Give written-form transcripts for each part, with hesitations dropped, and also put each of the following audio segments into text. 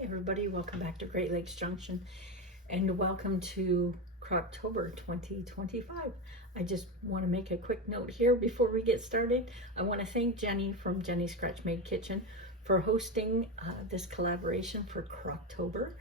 Everybody, welcome back to Great Lakes Junction and welcome to Crocktober 2025. I just want to make a quick note here before we get started. I want to thank Jenny from Jenny's Scratch Made Kitchen for hosting this collaboration for Crocktober.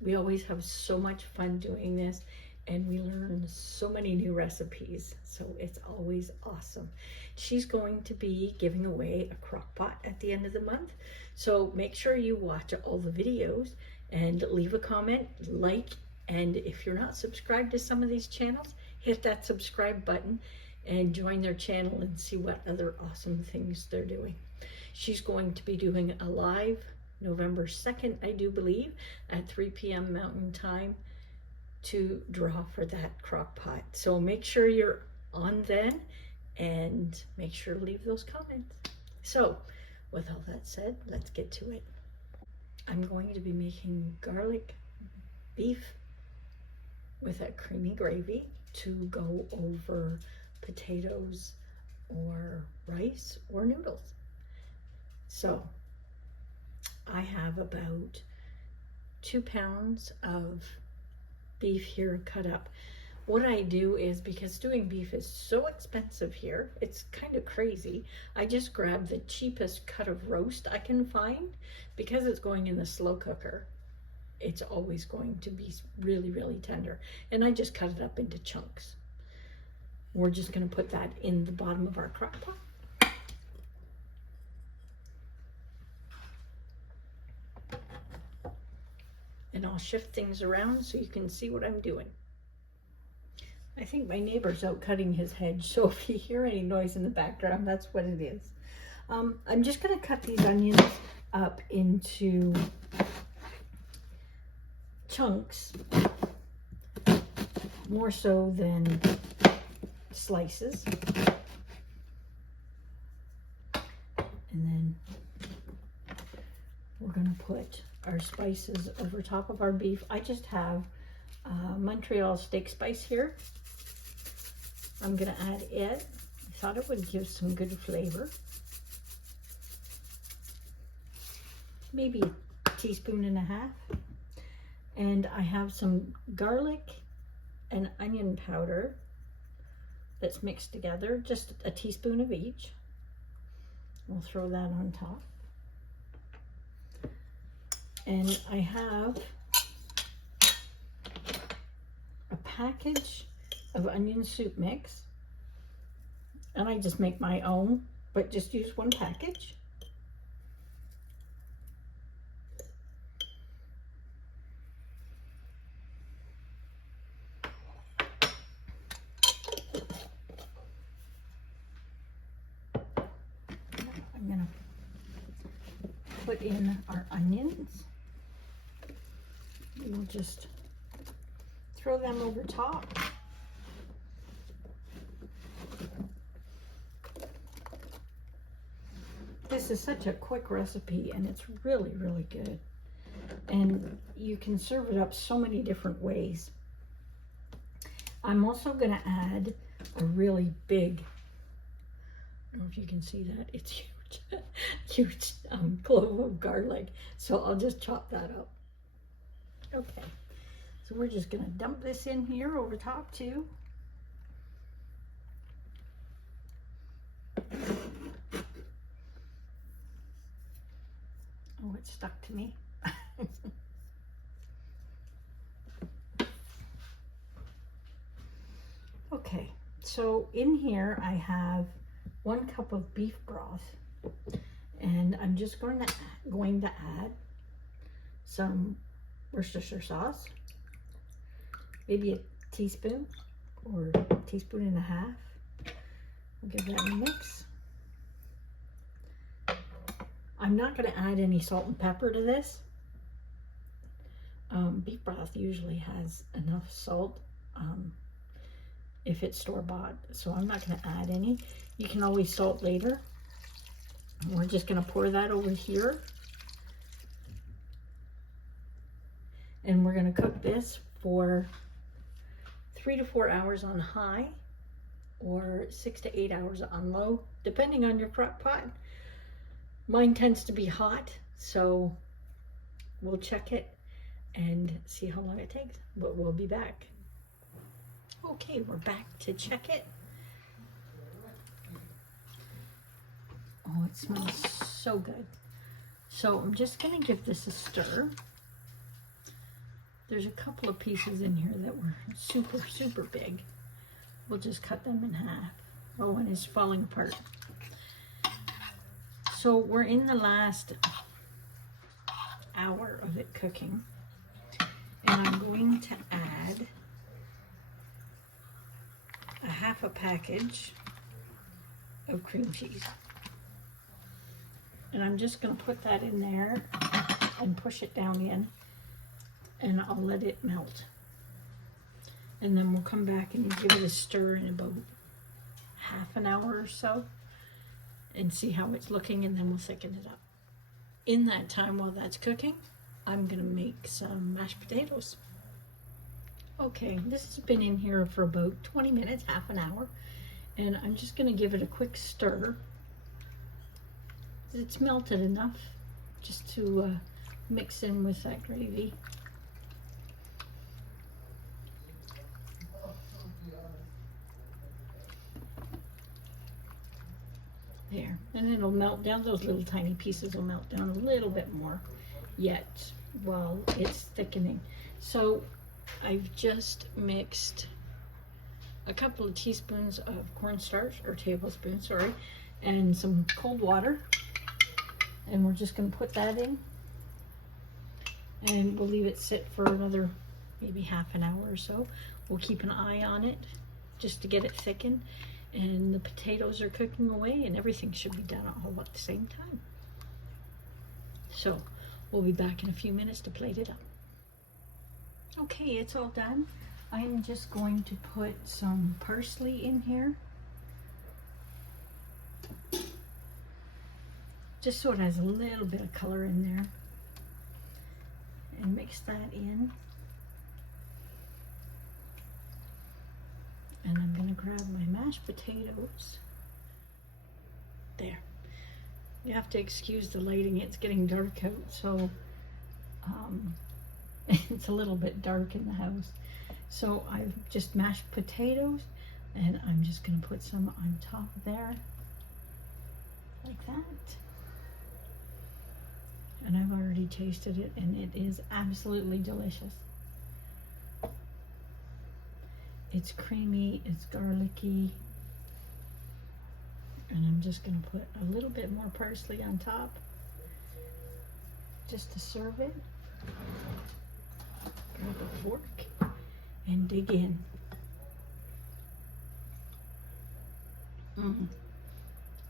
We always have so much fun doing this and we learn so many new recipes, so it's always awesome. She's going to be giving away a Crockpot at the end of the month, so make sure you watch all the videos and leave a comment, like, and if you're not subscribed to some of these channels, hit that subscribe button and join their channel and see what other awesome things they're doing. She's going to be doing a live November 2nd, I do believe, at 3 p.m. Mountain Time to draw for that crock pot. So make sure you're on then and make sure to leave those comments. So with all that said, let's get to it. I'm going to be making garlic beef with a creamy gravy to go over potatoes or rice or noodles. So I have about 2 pounds of beef here cut up. What I do is, because doing beef is so expensive here, it's kind of crazy, I just grab the cheapest cut of roast I can find. Because it's going in the slow cooker, it's always going to be really, really tender, and I just cut it up into chunks. We're just going to put that in the bottom of our crock pot. And I'll shift things around so you can see what I'm doing. I think my neighbor's out cutting his hedge, so if you hear any noise in the background, that's what it is. I'm just going to cut these onions up into chunks, more so than slices. And then we're going to put our spices over top of our beef. I just have Montreal steak spice here. I'm going to add it. I thought it would give some good flavor. Maybe a teaspoon and a half. And I have some garlic and onion powder that's mixed together, just a teaspoon of each. We'll throw that on top. And I have a package of onion soup mix, and I just make my own, but just use one package. I'm gonna put in our onions. We'll just throw them over top. This is such a quick recipe and it's really, really good. And you can serve it up so many different ways. I'm also going to add a really big, I don't know if you can see that, it's huge, huge clove of garlic. So I'll just chop that up. Okay, so we're just going to dump this in here over top too. Oh, it stuck to me. Okay, so in here I have 1 cup of beef broth, and I'm just going to add some Worcestershire sauce, maybe a teaspoon or a teaspoon and a half. I'll give that a mix. I'm not going to add any salt and pepper to this. Beef broth usually has enough salt if it's store-bought, so I'm not going to add any. You can always salt later. We're just going to pour that over here. And we're going to cook this for 3 to 4 hours on high or 6 to 8 hours on low, depending on your crock pot. Mine tends to be hot, so we'll check it and see how long it takes, but we'll be back. Okay, we're back to check it. Oh, it smells so good. So I'm just gonna give this a stir. There's a couple of pieces in here that were super, super big. We'll just cut them in half. Oh, and it's falling apart. So we're in the last hour of it cooking. And I'm going to add a half a package of cream cheese. And I'm just going to put that in there and push it down in, and I'll let it melt. And then we'll come back and give it a stir in about half an hour or so and see how it's looking, and then we'll thicken it up. In that time, while that's cooking, I'm going to make some mashed potatoes. Okay, this has been in here for about 20 minutes, half an hour, and I'm just going to give it a quick stir. It's melted enough just to mix in with that gravy. There, and it'll melt down. Those little tiny pieces will melt down a little bit more yet while it's thickening. So I've just mixed a couple of teaspoons of cornstarch, or tablespoons, sorry, and some cold water. And we're just going to put that in, and we'll leave it sit for another maybe half an hour or so. We'll keep an eye on it just to get it thickened, and the potatoes are cooking away, and everything should be done all at the same time. So we'll be back in a few minutes to plate it up. Okay, it's all done. I'm just going to put some parsley in here, just so it has a little bit of color in there, and mix that in. And I'm going to grab my mashed potatoes. There. You have to excuse the lighting, it's getting dark out, so it's a little bit dark in the house. So I've just mashed potatoes, and I'm just going to put some on top there, like that. And I've already tasted it, and it is absolutely delicious. It's creamy, it's garlicky, and I'm just going to put a little bit more parsley on top just to serve it. Grab a fork and dig in.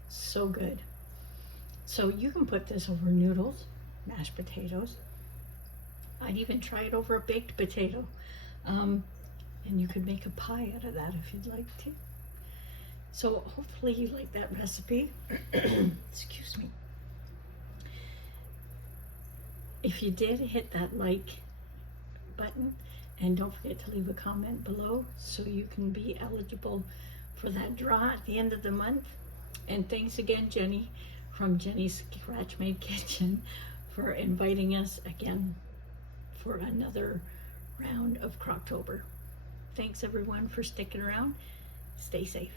So good. So you can put this over noodles, mashed potatoes. I'd even try it over a baked potato. And you could make a pie out of that if you'd like to. So hopefully you like that recipe. Excuse me. If you did, hit that like button, and don't forget to leave a comment below so you can be eligible for that draw at the end of the month. And thanks again, Jenny, from Jenny's Scratch Made Kitchen, for inviting us again for another round of Crocktober. Thanks everyone for sticking around. Stay safe.